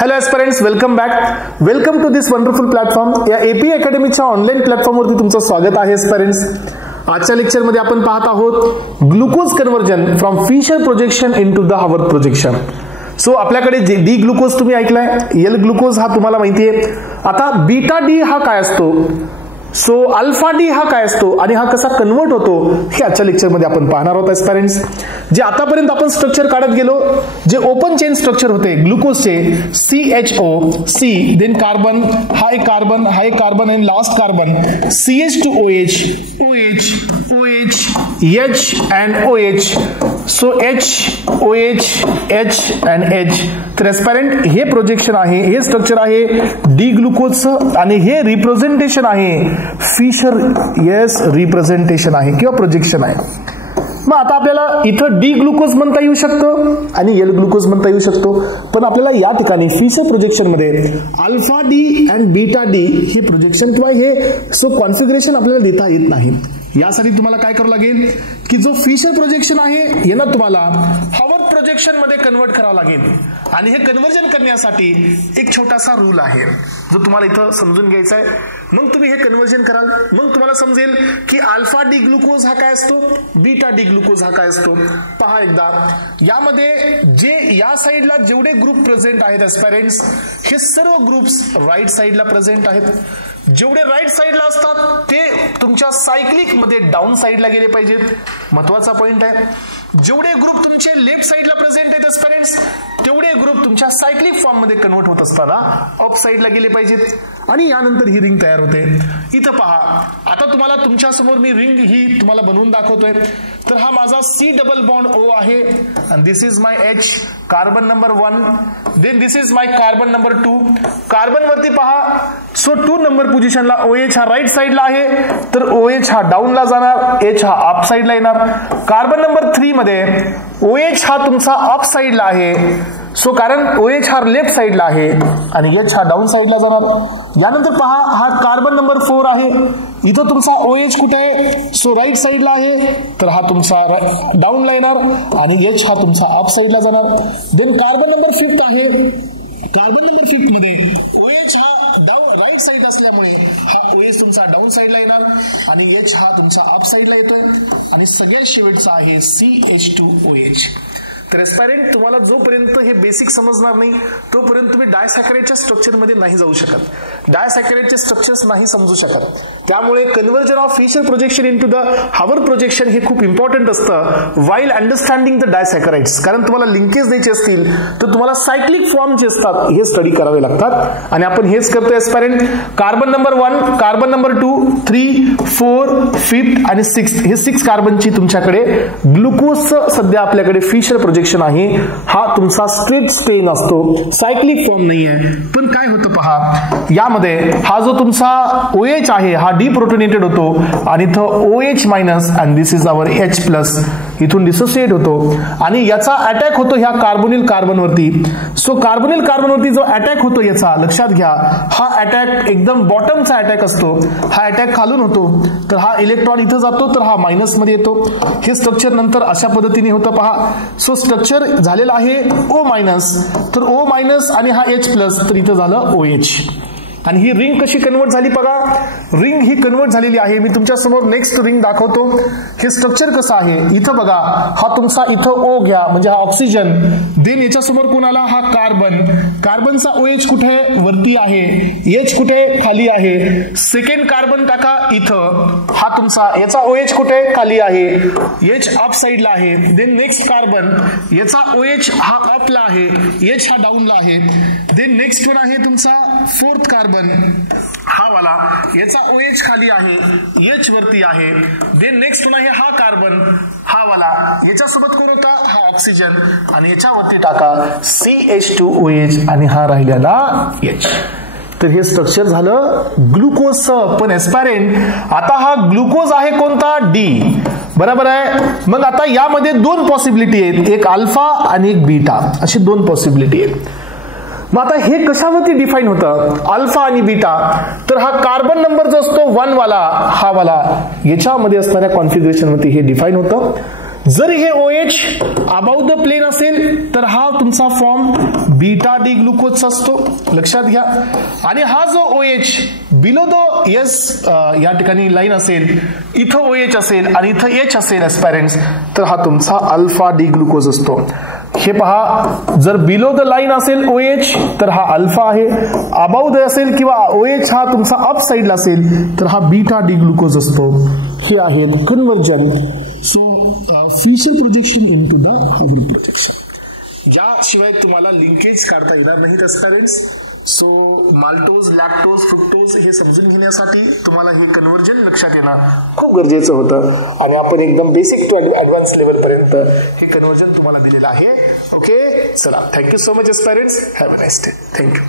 Hello aspirants, welcome back. Welcome to this wonderful platform. या AP अकॅडमीच्या online प्लॅटफॉर्मवरती तुमचं स्वागत आहे एस्पिरंट्स. आजच्या लेक्चरमध्ये आपण पाहत आहोत glucose conversion from Fischer projection into the Haworth projection. So आपल्याकडे डी ग्लुकोज तुम्ही ऐकलाय, एल ग्लुकोज हा तुम्हाला माहिती आहे. आता बीटा डी हा काय असतो, सो अल्फा डी हा काय असतो आणि हा कसा कन्वर्ट होतो हे आजच्या लेक्चरमध्ये आपण पाहणार आहोत एस्पिरंट्स. जे आतापर्यंत आपण स्ट्रक्चर काढत गेलो, जे ओपन चेन स्ट्रक्चर होते ग्लुकोजचे, CHO, C, देन कार्बन, हा एक कार्बन, हा एक कार्बन आणि last carbon, CH2OH, OH, OH, H and OH. So H, OH, H and H. तर एस्पिरंट हे प्रोजेक्शन आहे, हे स्ट्रक्चर आहे डी ग्लुकोजचं आणि हे रिप्रेझेंटेशन आहे फिशर रिप्रेझेंटेशन आहे किंवा प्रोजेक्शन आहे. मग आता आपल्याला इथं डी ग्लुकोज म्हणता येऊ शकतं आणि एल ग्लुकोज म्हणता येऊ शकतो, पण आपल्याला या ठिकाणी फिशर प्रोजेक्शन मध्ये alpha D and beta D हे प्रोजेक्शन किंवा हे कॉन्फिगरेशन आपल्याला देता येत नाही. यासाठी तुम्हाला काय करावं लागेल की जो फिशर प्रोजेक्शन आहे याला तुम्हाला हावर्थ प्रोजेक्शन मध्ये कन्वर्ट करावं लागेल. आणि हे कन्वर्जन करण्यासाठी एक छोटासा रूल आहे जो तुम्हाला इथं समजून घ्यायचा आहे. मग तुम्ही हे कन्वर्जन कराल, मग तुम्हाला समजेल की अल्फा डी ग्लुकोज हा काय असतो, बीटा डी ग्लुकोज हा काय असतो. पहा एकदा, यामध्ये जे या साईडला जेवढे ग्रुप प्रेझेंट आहेत एस्पिरंट्स, हे सर्व ग्रुप्स राईट साईडला प्रेझेंट आहेत. जेवढे राईट साईडला असतात ते तुमच्या सायक्लिक मध्ये डाऊन साईडला गेले पाहिजेत. महत्वाचा पॉइंट आहे. जेवढे ग्रुप तुमचे लेफ्ट साईडला प्रेझेंट आहेत एस्पिरंट्स, तेवढे ग्रुप तुमच्या सायक्लिक फॉर्म मध्ये कन्वर्ट होत असताना अप साईडला गेले पाहिजेत. आणि यानंतर ही रिंग तयार होते. इथं पहा, आता तुम्हाला तुमच्या समोर मी रिंग ही तुम्हाला बनवून दाखवतोय. तर हा माझा C डबल बॉन्ड O आहे आणि this is my H, carbon number 1. Then this is my carbon number 2. Carbon वरती पहा, सो 2 नंबर पोझिशनला OH हा राईट साईडला आहे, तर OH हा डाऊनला जाणार, H हा अप साईडला येणार. कार्बन नंबर 3 मध्ये OH हा तुमचा अप साईडला आहे, सो कारण OH हा लेफ्ट साईडला आहे आणि H हा डाऊन साईडला जाणार. यानंतर पहा, हा कार्बन नंबर 4 आहे. इथं तुमचा OH कुठे आहे, सो राईट साईडला आहे, तर हा तुमचा डाऊनला येणार आणि H हा तुमचा अप साईडला जाणार. देन कार्बन नंबर 5 आहे. कार्बन नंबर 5 मध्ये OH हा राईट साईड असल्यामुळे हा OH तुमचा डाऊन साईडला येणार आणि H हा तुमचा अप साईडला येतोय. आणि सगळ्यात शेवटचा आहे CH2OH. तर एस्पिरंट, तुम्हाला जोपर्यंत हे बेसिक समजणार नाही तोपर्यंत तुम्ही डायसॅकराइडच्या स्ट्रक्चर मध्ये नाही जाऊ शकत, डायसॅकराइडचे स्ट्रक्चर्स नाही समजू शकत. त्यामुळे conversion of Fischer projection into the Haworth projection हे खूप इम्पॉर्टंट असतं वाईल अंडरस्टँडिंग द डायसॅकराइड्स. कारण तुम्हाला लिंकेज द्यायचे असतील तर तुम्हाला सायक्लिक फॉर्म जे असतात हे स्टडी करावे लागतात आणि आपण हेच करतो aspirant. Carbon number 1, carbon number 2, 3, 4, 5 आणि 6 हे 6 कार्बनची तुमच्याकडे ग्लुकोजचं सध्या आपल्याकडे फिशर प्रोजेक्शन आहे. हा तुमचा स्ट्रेट स्ट्रेन असतो, सायक्लिक फॉर्म नाही आहे. पण काय होतं पहा, यामध्ये हा जो तुमचा OH आहे हा डिप्रोटोनेटेड होतो आणि इथं OH मायनस आणि this is our H plus इथून डिसोसिएट होतो आणि याचा अटॅक होतो ह्या कार्बोनिल कार्बनवरती. सो कार्बोनिल कार्बनवरती जो अटॅक होतो याचा लक्षात घ्या, हा अटॅक एकदम बॉटमचा अटॅक असतो. हा अटॅक खालून होतो, तर हा इलेक्ट्रॉन इथं जातो, तर हा मायनस मध्ये येतो. हे स्ट्रक्चर नंतर अशा पद्धतीने होतं पहा. सो स्ट्रक्चर झालेलं आहे O मायनस, तर O मायनस आणि हा H प्लस, तर इथं झालं OH. आणि ही रिंग कशी कन्वर्ट झाली बघा, रिंग ही कन्वर्ट झालेली आहे. मी तुमच्या समोर नेक्स्ट रिंग दाखवतो. हे स्ट्रक्चर कसं आहे, इथं बघा, हा तुमचा इथं O घ्या म्हणजे हा ऑक्सिजन. देन याच्या समोर कोणाला, हा कार्बन, कार्बनचा OH कुठे वरती आहे, H कुठे खाली आहे. सेकंड कार्बन टाका इथं, हा तुमचा याचा OH कुठे खाली आहे, H अप साईडला आहे. देन नेक्स्ट कार्बन, याचा OH हा अपला आहे, H हा डाऊनला आहे. देन नेक्स्ट वन आहे तुमचा 4th कार्बन, हा वाला, याचा OH खाली आहे, H वरती आहे. देन नेक्स्ट वन आहे हा कार्बन, हा वाला, याच्यासोबत कोण होता, हा ऑक्सिजन आणि याच्यावरती टाका CH2OH आणि हा राहिलेला H. तर हे स्ट्रक्चर झालं ग्लुकोजचं. पण एस्पिरंट, आता हा ग्लुकोज आहे कोणता, D, बरोबर आहे. मग आता यामध्ये 2 पॉसिबिलिटी आहेत, एक अल्फा आणि एक बीटा, अशी 2 पॉसिबिलिटी आहेत. मग आता हे कशावरती डिफाईन होतं, अल्फा आणि बीटा, तर हा कार्बन नंबर जो असतो 1 वाला, हा वाला, याच्यामध्ये असणाऱ्या कॉन्फिगरेशन वरती हे डिफाईन होतं. जर हे OH अबाउट द प्लेन असेल तर हा तुमचा फॉर्म बीटा डी ग्लुकोजचा असतो, लक्षात घ्या. आणि हा जो OH बिलो द या ठिकाणी लाईन असेल, इथं OH असेल आणि इथं H असेल एस्पायरंट्स, तर हा तुमचा अल्फा डी ग्लुकोज असतो. हे पहा, जर बिलो द लाईन असेल OH तर हा अल्फा आहे, अबाउट असेल किंवा OH हा तुमचा अप साइडला असेल तर हा बीटा डी ग्लुकोज असतो. हे आहेत conversion. So Fischer projection into the hybrid projection, ज्याशिवाय तुम्हाला लिंकेज काढता येणार नाही aspirants. So maltose, lactose, fructose हे समजून घेण्यासाठी तुम्हाला हे कन्वर्जन लक्षात येणं खूप गरजेचं होतं. आणि आपण एकदम बेसिक टू ऍडव्हान्स लेवल पर्यंत हे कन्वर्जन तुम्हाला दिलेलं आहे. ओके, चला, thank you so much aspirants. Have a nice day. Thank you.